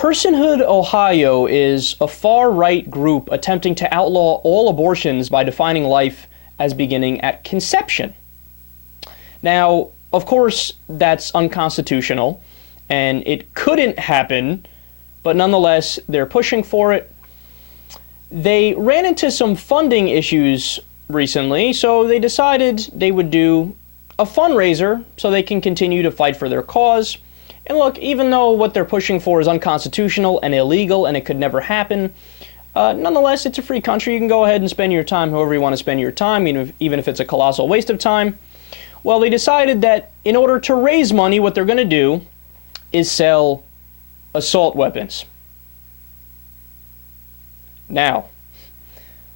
Personhood Ohio is a far-right group attempting to outlaw all abortions by defining life as beginning at conception. Now, of course, that's unconstitutional, and it couldn't happen, but nonetheless, they're pushing for it. They ran into some funding issues recently, so they decided they would do a fundraiser so they can continue to fight for their cause. And look, even though what they're pushing for is unconstitutional and illegal and it could never happen, nonetheless, it's a free country. You can go ahead and spend your time however you want to spend your time, even if it's a colossal waste of time. Well, they decided that in order to raise money, what they're going to do is sell assault weapons. Now,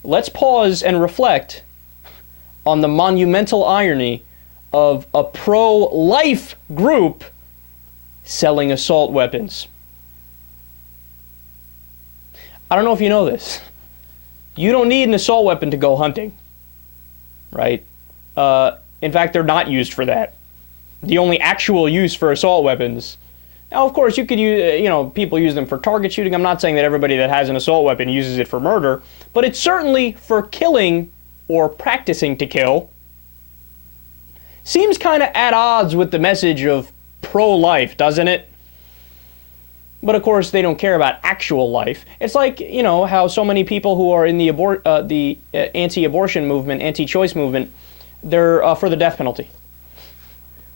let's pause and reflect on the monumental irony of a pro-life group selling assault weapons. I don't know if you know this. You don't need an assault weapon to go hunting, right? In fact, they're not used for that. The only actual use for assault weapons. Now, of course, you could use, people use them for target shooting. I'm not saying that everybody that has an assault weapon uses it for murder, but it's certainly for killing or practicing to kill. Seems kind of at odds with the message of pro-life, doesn't it? But of course, they don't care about actual life. It's like, how so many people who are in the anti-abortion movement, anti-choice movement, they're for the death penalty.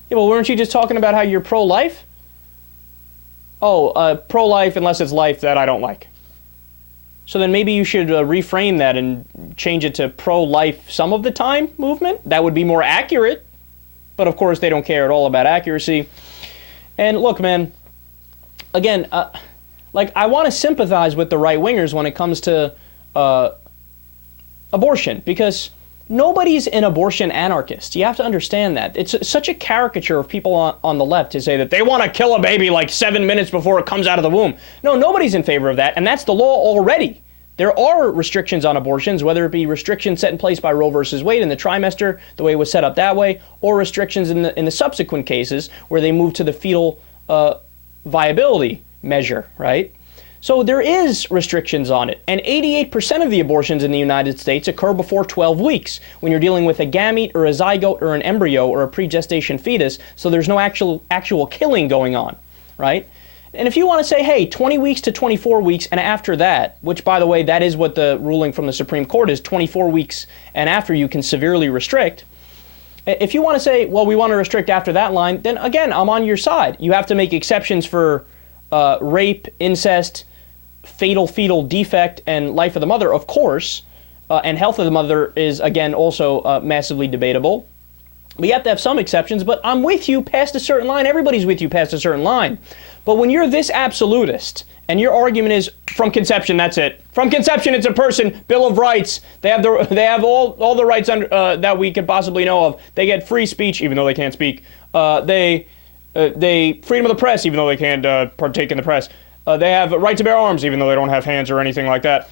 Yeah, well, weren't you just talking about how you're pro-life? Oh, pro-life unless it's life that I don't like. So then maybe you should reframe that and change it to pro-life some of the time movement. That would be more accurate. But of course, they don't care at all about accuracy. And look, man, again, I want to sympathize with the right-wingers when it comes to abortion, because nobody's an abortion anarchist. You have to understand that. It's such a caricature of people on the left to say that they want to kill a baby like 7 minutes before it comes out of the womb. No, nobody's in favor of that, and that's the law already. There are restrictions on abortions, whether it be restrictions set in place by Roe versus Wade in the trimester, the way it was set up that way, or restrictions in the subsequent cases where they moved to the fetal viability measure, right? So there is restrictions on it. And 88% of the abortions in the United States occur before 12 weeks when you're dealing with a gamete or a zygote or an embryo or a pregestation fetus, so there's no actual killing going on, right? And if you want to say, hey, 20 weeks to 24 weeks and after that, which, by the way, that is what the ruling from the Supreme Court is, 24 weeks and after you can severely restrict. If you want to say, well, we want to restrict after that line, then again, I'm on your side. You have to make exceptions for rape, incest, fatal fetal defect, and life of the mother, of course. And health of the mother is, again, also massively debatable. We have to have some exceptions, but I'm with you past a certain line. Everybody's with you past a certain line. But when you're this absolutist, and your argument is from conception, that's it. From conception, it's a person, Bill of Rights. They have all the rights that we could possibly know of. They get free speech, even though they can't speak. They freedom of the press, even though they can't partake in the press. They have right to bear arms, even though they don't have hands or anything like that.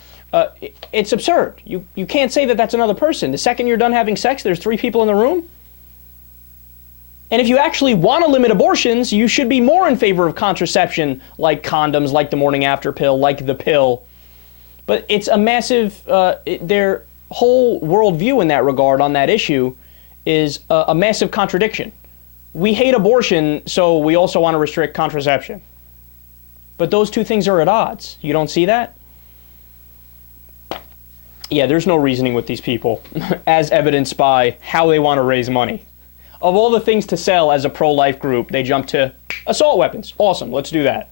It's absurd. You can't say that that's another person. The second you're done having sex, there's 3 people in the room. And if you actually want to limit abortions, you should be more in favor of contraception, like condoms, like the morning after pill, like the pill. But it's a massive, their whole worldview in that regard on that issue is a massive contradiction. We hate abortion, so we also want to restrict contraception. But those two things are at odds. You don't see that? Yeah, there's no reasoning with these people, as evidenced by how they want to raise money. Of all the things to sell as a pro-life group, they jump to assault weapons. Awesome, let's do that.